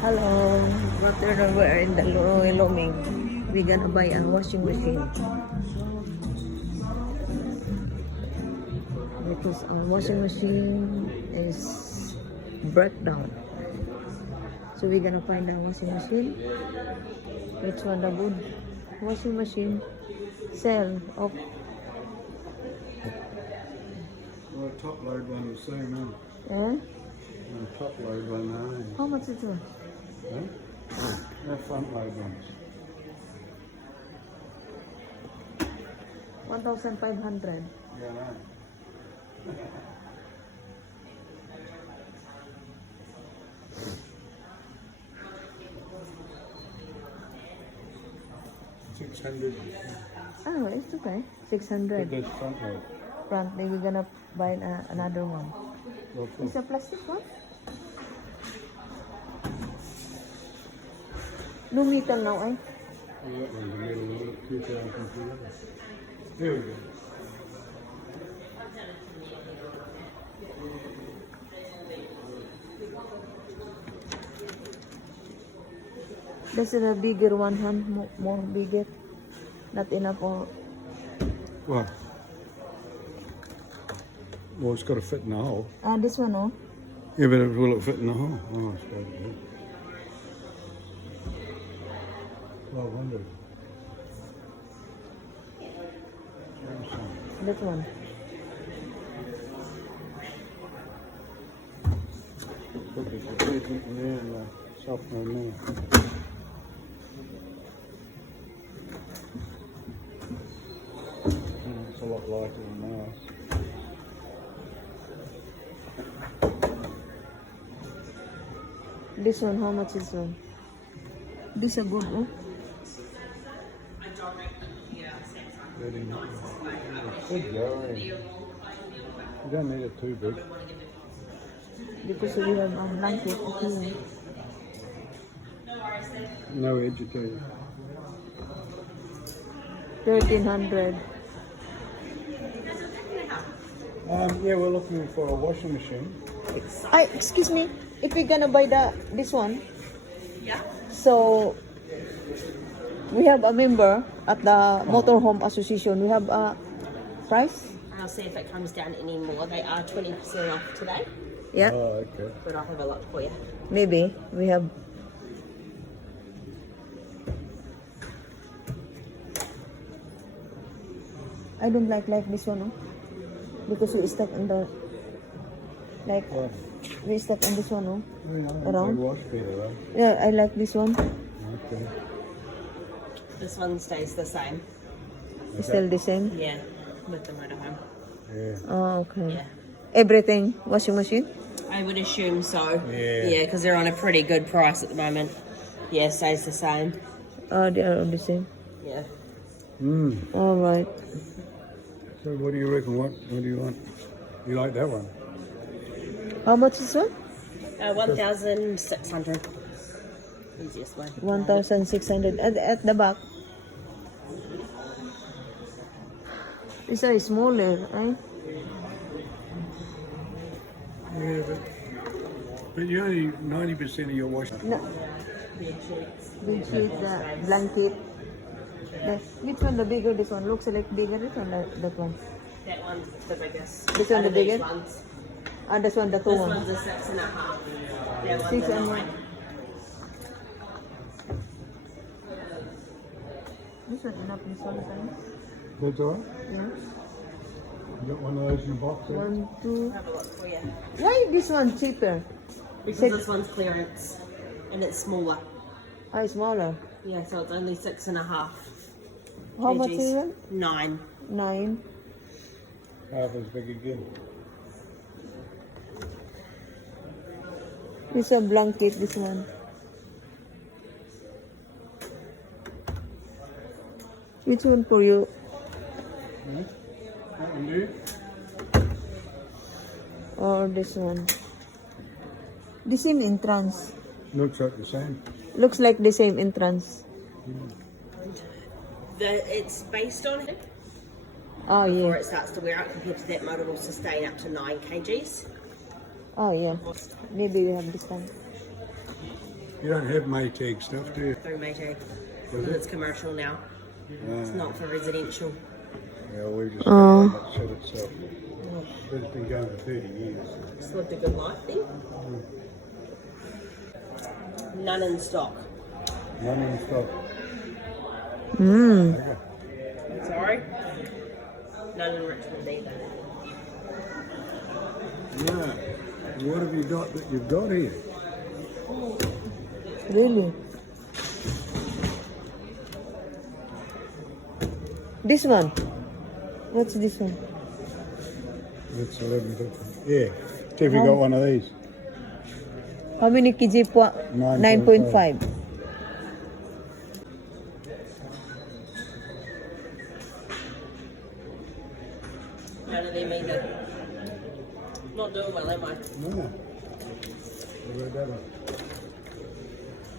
Hello, good afternoon. We're in the Leeming. We're gonna buy a washing machine because our washing machine is breakdown. So we're gonna find a washing machine. Which one the good washing machine? Sell of Well, top load one the same, huh? eh? And top load one, How much is it? eh? They're front load ones. 1,500. Yeah, no. $600. Oh, it's okay. But 600. there's front load. Front, then we're gonna buy another one. Well, It's a plastic one? No metal now, eh? that one's a little 2002. There we go. This is a bigger one, hun. More bigger. Not enough for... What? Well, it's got to fit in the hole. This one, oh. Yeah, but will it fit in the hole? Oh, I suppose it will. 1200. This one. Put the detergent in there and the softener in there. It's a lot lighter than ours. This one, how much is one? This is a good one. Good going. You don't need it too big. Because we have a blanket. Okay. No educated. 1,300. Yeah, we're looking for a washing machine. Excuse me. If we're gonna buy this one. Yeah. So, we have a member at the Motorhome Association. We have a price. I'll see if it comes down any more. They are 20% off today, Yeah, Oh, okay. but I'll have a look for you. maybe. We have... I don't like this one, no? Because we stuck in the... Like, Well, we stuck on this one, no? they Around? wash better though. Yeah, I like this one. Okay. This one stays the same. It's still the same. Yeah, with the motorhome. Yeah. Oh, okay. Yeah. Everything, washing machine? I would assume so. Yeah. Yeah, because they're on a pretty good price at the moment. Yeah, stays the same. They are all the same. Yeah. All right. So what do you reckon? What do you want? You like that one? How much is one? 1,600. Easiest way. 1,600 at the back. These are smaller, right? Yeah, but you only 90% of your washing. No. The sheet, the blanket. Which one the bigger? This one looks like bigger. This one, that one. That one's the biggest. This one Out the of these biggest? ones. This one the two This one. one's a 6.5. That one's 6 a and 9. 1. This one enough. This one size. That's all right? Yeah. You got one of those in the box there? 1, 2. Have a look for you. Why this one cheaper? Because Six. this one's clearance and it's smaller. Smaller. Yeah, so it's only 6.5. How much kgs. is it? 9. 9. Half as big again. This a blanket. This one. Which one for you? Yeah? That one do? Or this one? The same entrance. Looks like the same. Looks like the same entrance. It's based on it Oh before yeah. it starts to wear out compared to that motor will sustain up to 9 kgs. Oh yeah. Maybe we have this one. You don't have Maytag stuff, do you? Through Maytag. Is Because it? it's commercial now. It's not for residential. Yeah, we just Oh. got that shit itself. But it's been going for 30 years. It's lived a good life then. None in stock. None in stock. Mm. Okay. Sorry. None in Richmond either. Yeah. What have you got that you've got here? Really? This one? What's this one? That's 11 different. Yeah. See if you got one of these. How many kg po? 9.5. None of them either. Not doing well, am I? No. What about that one?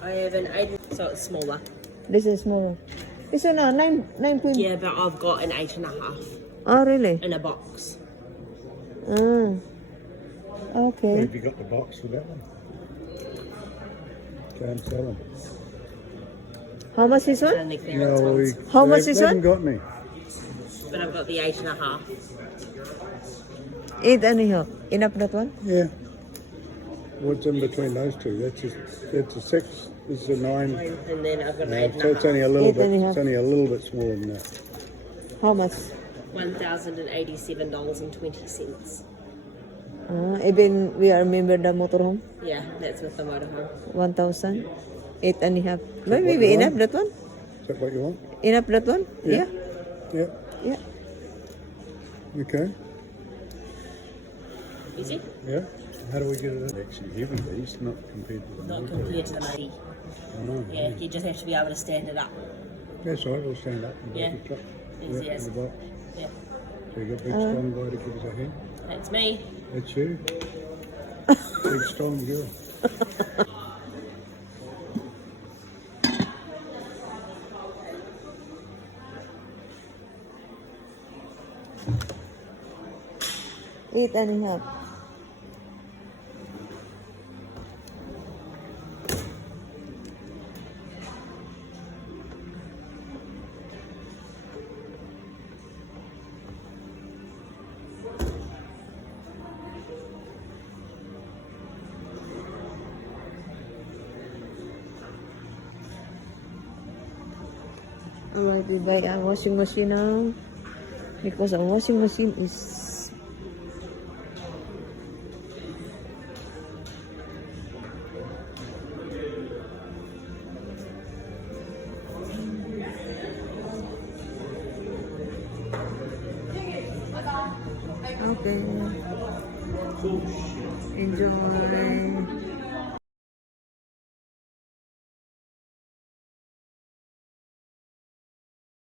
I have an 8, so it's smaller. This is smaller. This one, 9 point. Yeah, but I've got an 8.5 Oh, really? in a box. Okay. Have you got the box for that one? Go and sell them. How much this one? And the clearance No, ones. How much is they haven't one? got any. But I've got the 8.5. 8.5. Enough that one? Yeah. What's in between those two? That's a 6. This is a 9. And then I've got an No, so it's 8.5. only a little Eight bit. and a half. It's only a little bit smaller than that. How much? $1,087.20. Even we are member the motorhome? Yeah, that's with the motorhome. 1,000? 8.5. Well, what maybe you enough want? that one? Is that what you want? Enough that one? Yeah. Yeah. Yeah. Yeah. Okay. Is it? Yeah. How do we get it in? Actually heavy these, not compared to the Not motor. compared to the money. I know. Yeah, you just have to be able to stand it up. That's all right, we'll stand up and Yeah. break the truck. Easy Yeah, as. in the box. Yeah, So you got big strong guy to give us a hand. that's me. That's you. Big strong girl. Eight and a half. Alright, we buy a washing machine now because our washing machine is okay. Enjoy.